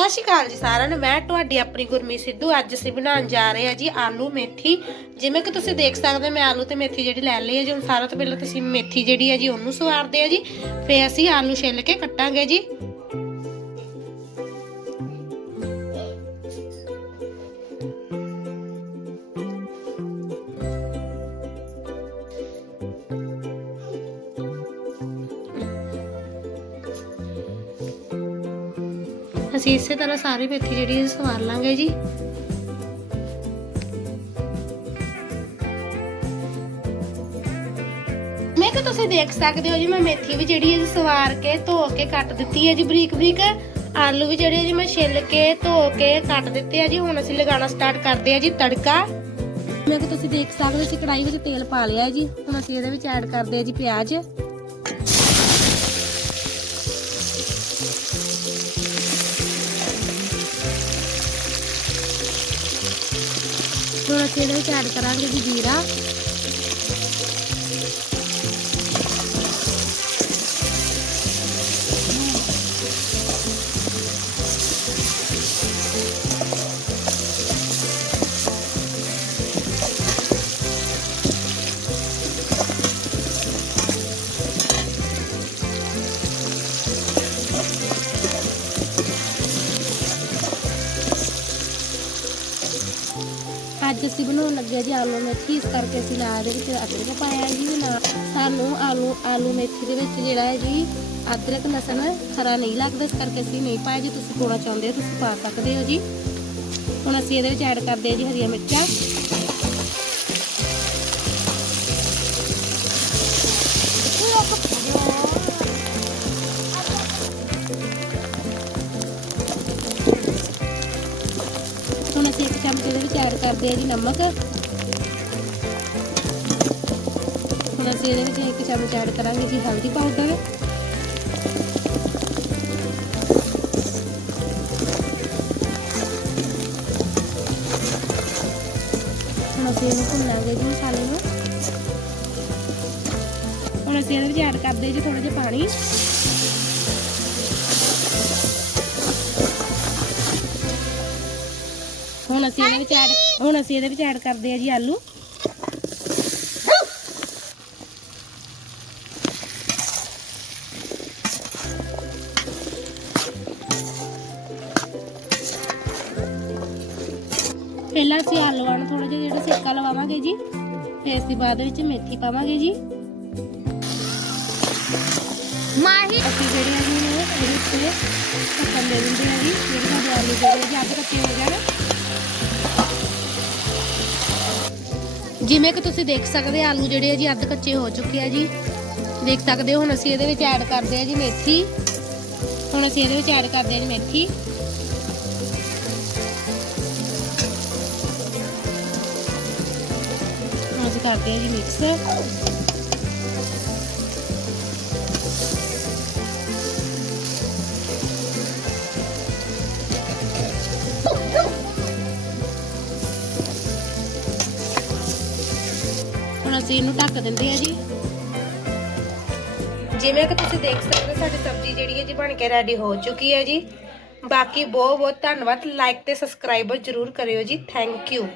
ਸਤਿ ਸ਼੍ਰੀ ਅਕਾਲ ਜੀ ਸਾਰਿਆਂ ਨੂੰ। ਮੈਂ ਤੁਹਾਡੀ ਆਪਣੀ ਗੁਰਮੀਤ ਸਿੱਧੂ। ਅੱਜ ਅਸੀਂ ਬਣਾਉਣ ਜਾ ਰਹੇ ਹਾਂ ਜੀ ਆਲੂ ਮੇਥੀ। ਜਿਵੇਂ ਕਿ ਤੁਸੀਂ ਦੇਖ ਸਕਦੇ ਹੋ, ਮੈਂ ਆਲੂ ਤੇ ਮੇਥੀ ਜਿਹੜੀ ਲੈ ਲਈ ਹੈ ਜੀ। ਹੁਣ ਸਾਰਾ ਤੋਂ ਪਹਿਲਾਂ ਤੁਸੀਂ ਮੇਥੀ ਜਿਹੜੀ ਹੈ ਜੀ, ਉਹਨੂੰ ਸਵਾਰਦੇ ਆ ਜੀ। ਫੇਰ ਅਸੀਂ ਆਲੂ ਛਿੱਲ ਕੇ ਕੱਟਾਂਗੇ ਜੀ। ਅਸੀਂ ਇਸੇ ਤਰ੍ਹਾਂ ਸਾਰੀ ਮੇਥੀ ਜਿਹੜੀ ਸਵਾਰ ਲਾਂਗੇ ਜੀ। ਮੈਂ ਕਿ ਤੁਸੀਂ ਦੇਖ ਸਕਦੇ ਹੋ ਜੀ, ਮੈਂ ਮੇਥੀ ਵੀ ਜਿਹੜੀ ਹੈ ਸਵਾਰ ਕੇ ਧੋ ਕੇ ਕੱਟ ਦਿੱਤੀ ਹੈ ਜੀ, ਬਰੀਕ ਬਰੀਕ। ਆਲੂ ਵੀ ਜਿਹੜੇ ਜੀ ਮੈਂ ਛਿੱਲ ਕੇ ਧੋ ਕੇ ਕੱਟ ਦਿੱਤੇ ਆ ਜੀ, ਹੁਣ ਅਸੀਂ ਲਗਾਉਣਾ ਸਟਾਰਟ ਕਰਦੇ ਆ ਜੀ ਤੜਕਾ। ਮੈਂ ਕਿ ਤੁਸੀਂ ਦੇਖ ਸਕਦੇ ਹੋ ਅਸੀਂ ਕੜਾਈ ਵਿੱਚ ਤੇਲ ਪਾ ਲਿਆ ਜੀ, ਹੁਣ ਅਸੀਂ ਇਹਦੇ ਵਿੱਚ ਐਡ ਕਰਦੇ ਆ ਜੀ ਪਿਆਜ਼। ਹੁਣ ਅਸੀਂ ਇਹਦੇ ਵਿੱਚ ਐਡ ਕਰਾਂਗੇ ਜੀ ਜੀਰਾ। ਅੱਜ ਅਸੀਂ ਬਣਾਉਣ ਲੱਗੇ ਜੀ ਆਲੂ ਮੇਥੀ, ਇਸ ਕਰਕੇ ਅਸੀਂ ਨਾਲ ਦੇ ਵਿੱਚ ਅਦਰਕ ਪਾਇਆ ਜੀ ਨਾਲ। ਸਾਨੂੰ ਆਲੂ ਆਲੂ ਮੇਥੀ ਦੇ ਵਿੱਚ ਜਿਹੜਾ ਹੈ ਜੀ ਅਦਰਕ, ਲਸਣ ਖਰਾ ਨਹੀਂ ਲੱਗਦਾ, ਇਸ ਕਰਕੇ ਅਸੀਂ ਨਹੀਂ ਪਾਇਆ ਜੀ। ਤੁਸੀਂ ਪਾਉਣਾ ਚਾਹੁੰਦੇ ਹੋ, ਤੁਸੀਂ ਪਾ ਸਕਦੇ ਹੋ ਜੀ। ਹੁਣ ਅਸੀਂ ਇਹਦੇ ਵਿੱਚ ਐਡ ਕਰਦੇ ਹਾਂ ਜੀ ਹਰੀਆਂ ਮਿਰਚਾਂ। ਵਿੱਚ ਐਡ ਕਰਦੇ ਹਾਂ ਜੀ ਨਮਕ। ਹੁਣ ਅਸੀਂ ਇਹਦੇ ਵਿੱਚ ਇੱਕ ਚਮਚ ਐਡ ਕਰਾਂਗੇ ਜੀ ਹਲਦੀ ਪਾਊਡਰ ਹੁਣ ਅਸੀਂ ਇਹਨੂੰ ਭੁੰਨਾਂਗੇ ਜੀ ਮਸਾਲੇ ਨੂੰ। ਹੁਣ ਅਸੀਂ ਇਹਦੇ ਵਿੱਚ ਐਡ ਕਰਦੇ ਜੀ ਥੋੜਾ ਜਿਹਾ ਪਾਣੀ। ਹੁਣ ਅਸੀਂ ਇਹਦੇ ਵਿੱਚ ਐਡ ਹੁਣ ਅਸੀਂ ਇਹਦੇ ਵਿੱਚ ਐਡ ਕਰਦੇ ਹਾਂ ਜੀ ਆਲੂ। ਪਹਿਲਾਂ ਅਸੀਂ ਆਲੂਆਂ ਨੂੰ ਥੋੜਾ ਜਿਹਾ ਜਿਹੜਾ ਸੇਕਾ ਲਵਾਵਾਂਗੇ ਜੀ। ਫਿਰ ਅਸੀਂ ਬਾਅਦ ਵਿੱਚ ਮੇਥੀ ਪਾਵਾਂਗੇ ਜੀ। ਮਾਹੀ। ਅਸੀਂ ਜਿਹੜੇ ਆ ਜੀ ਇਹਨੂੰ ਇਹਦੇ ਉੱਤੇ ਢੱਕਣ ਦੇ ਦਿੰਦੇ ਆ ਜੀ ਜਿਹੜੇ ਆਲੂ ਜਿਹੜੇ ਜੀ ਅੱਧ ਕੱਚੇ ਹੋ ਜਾਣ ਜਿਵੇਂ ਕਿ ਤੁਸੀਂ ਦੇਖ ਸਕਦੇ ਆ ਆਲੂ ਜਿਹੜੇ ਆ ਜੀ ਅੱਧ ਕੱਚੇ ਹੋ ਚੁੱਕੇ ਆ ਜੀ। ਦੇਖ ਸਕਦੇ ਹੋ, ਹੁਣ ਅਸੀਂ ਇਹਦੇ ਵਿੱਚ ਐਡ ਕਰਦੇ ਆ ਜੀ ਮੇਥੀ। ਹੁਣ ਅਸੀਂ ਇਹਦੇ ਵਿੱਚ ਐਡ ਕਰਦੇ ਆ ਜੀ ਮੇਥੀ। ਹੁਣ ਅਸੀਂ ਕਰਦੇ ਆ ਜੀ ਮਿਕਸ ਹੁਣ ਅਸੀਂ ਇਹਨੂੰ ਢੱਕ ਦਿੰਦੇ ਆ ਜੀ। ਜਿਵੇਂ ਕਿ ਤੁਸੀਂ ਦੇਖ ਸਕਦੇ ਹੋ, ਸਾਡੀ ਸਬਜ਼ੀ ਜਿਹੜੀ ਹੈ ਜੀ ਬਣ ਕੇ ਰੈਡੀ ਹੋ ਚੁੱਕੀ ਹੈ ਜੀ। ਬਾਕੀ ਬਹੁਤ ਬਹੁਤ ਧੰਨਵਾਦ। ਲਾਈਕ ਤੇ ਸਬਸਕ੍ਰਾਈਬਰ ਜਰੂਰ ਕਰਿਓ ਜੀ। Thank you